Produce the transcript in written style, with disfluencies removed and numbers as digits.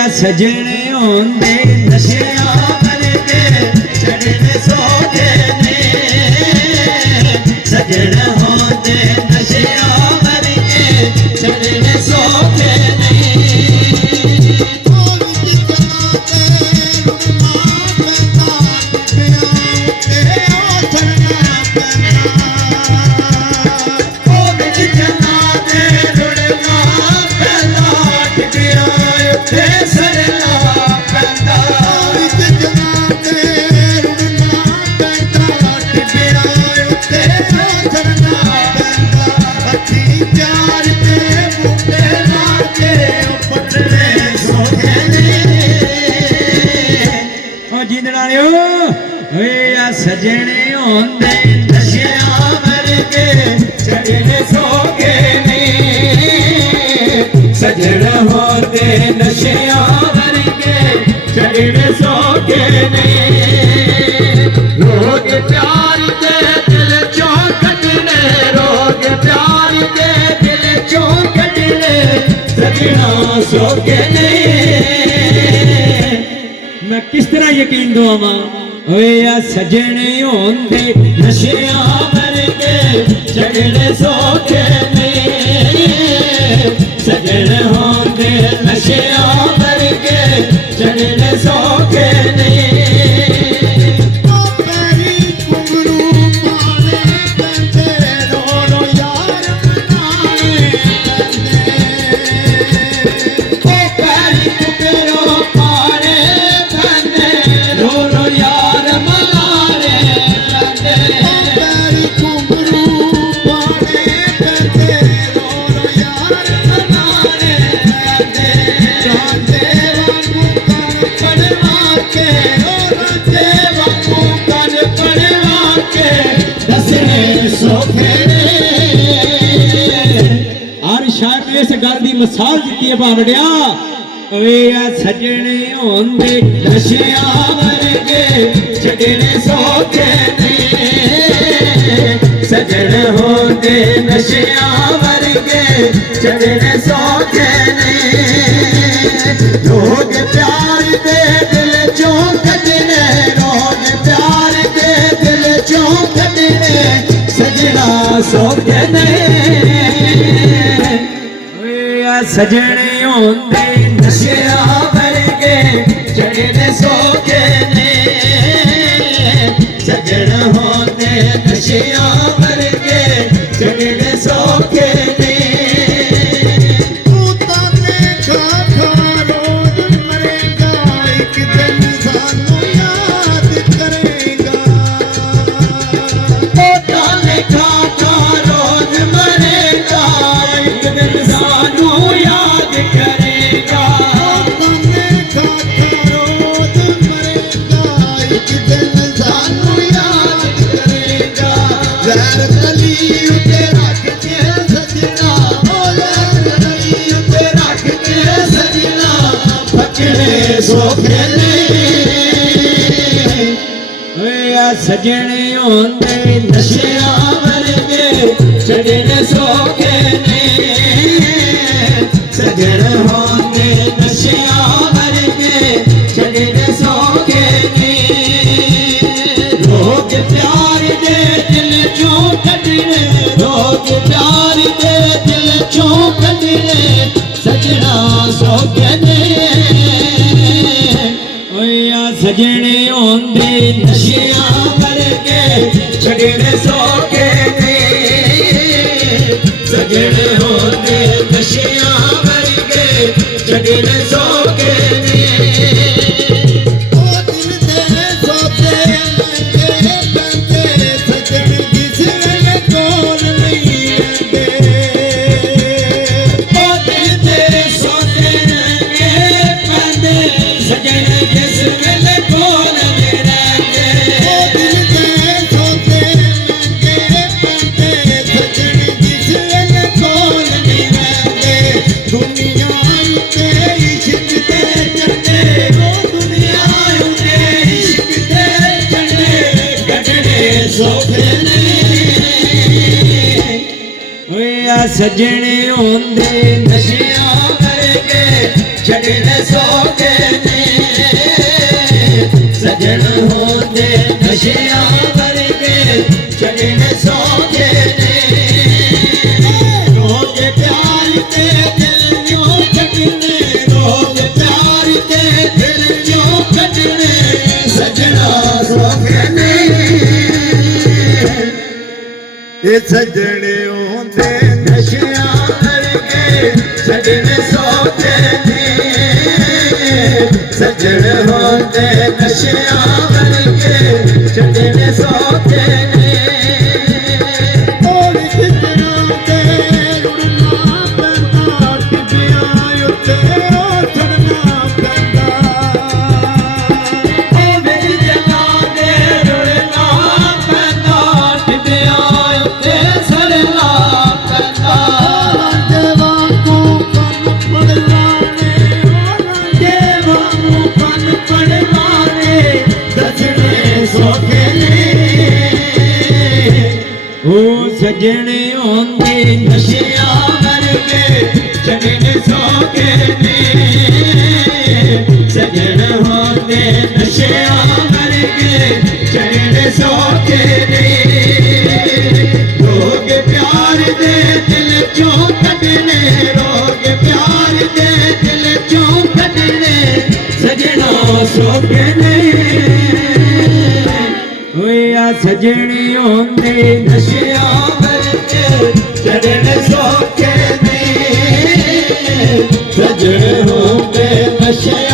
आ सजने होंदे नशियां वर्गे चढ़ने सोते ने सजन होंदे नशियां वर्गे चढ़ने सोते ने सजने होंदे नशियां वर्गे चढ़ने सोगे ने सजन होंदे नशियां वर्गे चढ़ने सोगे ने रोग प्यार दे दिल चों कटने रोग प्यार दे दिल चों कटने सजना सोगे ने मैं किस तरह यकीन दूंगा आ सजने होंदे नशियां वर्गे चढ़ने सोते ने सजन होंदे नशियां वर्गे चढ़ने सोते ने मिसाल दी है बावड़िया आ सजने होंदे नशियां वर्गे चढ़ने सोते ने सजन होंदे नशियां वर्गे चढ़ने सोते ने लोग प्यार दे दिल चों कटने लोग प्यार दे दिल चों कटने सजना सोते ने सजने होंदे नशियां वर्गे चढ़ने सोते ने सजन होंदे नशियां वर्गे चढ़ने सोते ने तू ताने खा रोज मरेगा एक दिन सानू याद करेगा तू ताने खा रोज मरेगा एक दिन सानू याद करेगा ताने खा रोज मरेगा एक दिन सानू याद करेगा जहर गली उते रख के सजना जहर गली उते रख के सजना बचने सोते ने आ सजने होंदे नशियां वर्गे चढ़ने सोगे ने सजन होंदे नशियां वर्गे चढ़ने सोगे ने रोग प्यार दे दिल चों कटने रोग प्यार दे दिल चों कटने सजना सोगे ने आ सजने होंदे नशियां वर्गे चढ़ने सोगे ने सजन होंदे नशियां वर्गे चढ़ने सोगे ने सजने होंदे नशियां वर्गे ਛੱਡਣੇ ਸੌਖੇ ਨੇ ਸਜਣ ਹੁੰਦੇ ਨਸ਼ਿਆਂ ਵਰਗੇ ਛੱਡਣੇ ਸੌਖੇ ਨੇ ਰੋਗ ਪਿਆਰ ਤੇ ਦਿਲ ਕਿਉਂ ਕੱਢਣੇ ਰੋਗ ਪਿਆਰ ਤੇ ਦਿਲ ਕਿਉਂ ਕੱਢਣੇ ਸਜਣਾ ਸੌਖੇ ਨੇ ਇਹ ਸਜਣੇ ਹੁੰਦੇ ਨਸ਼ਿਆਂ ਵਰਗੇ ਛੱਡਣੇ ਸੌਖੇ ਨੇ ਸਜਣ ਹੁੰਦੇ ਨਸ਼ਿਆਂ ਵਰਗੇ ਛੱਡਣੇ ਸੌਖੇ ਨੇ ਢੋਲ ਕਿਤਨਾ ਤੇ ਰੁੜਨਾ ਪੈਂਦਾ ਟਿੱਬਿਆਂ ਉੱਤੇ ਉਥੜਨਾ ਪੈਂਦਾ ਉਹ ਮੇਰੀ ਜਗ੍ਹਾ ਤੇ ਰੁੜਨਾ ਪੈਂਦਾ ਟਿੱਬਿਆਂ ਉੱਤੇ ਸੜਨਾ ਪੈਂਦਾ ਰਾਂਝੇ ਵਾਂਗੂ ਕੰਨ ਪੜਵਾਣੇ ਜੇ ਵਾਂਗੂ ਕੰਨ ਪੜਵਾਣੇ ਦੱਸਣੇ ਸੌਖੇ ਨੇ ਉਹ ਸਜਣੇ ਹੁੰਦੇ ਨਸ਼ਿਆਂ ਵਰਗੇ ਛੱਡਣੇ ਸੌਖੇ ਨੇ ਸਜਣ ਹੁੰਦੇ ਨਸ਼ਿਆਂ ਵਰਗੇ ਛੱਡਣੇ ਸੌਖੇ ਨੇ ਰੋਗ ਪਿਆਰ ਦੇ ਦਿਲ ਚੋਂ ਕੱਢਣੇ ਰੋਗ ਪਿਆਰ ਦੇ ਦਿਲ ਚੋਂ ਕੱਢਣੇ ਸਜਣਾ ਸੌਖੇ ਨੇ ਓਏ ਆ ਸਜਣੇ ਹੁੰਦੇ ਨਸ਼ਿਆਂ ਵਰਗੇ ਛੱਡਣੇ ਸੌਖੇ ਨੇ ਸਜਣ ਹੁੰਦੇ ਨਸ਼ਿਆਂ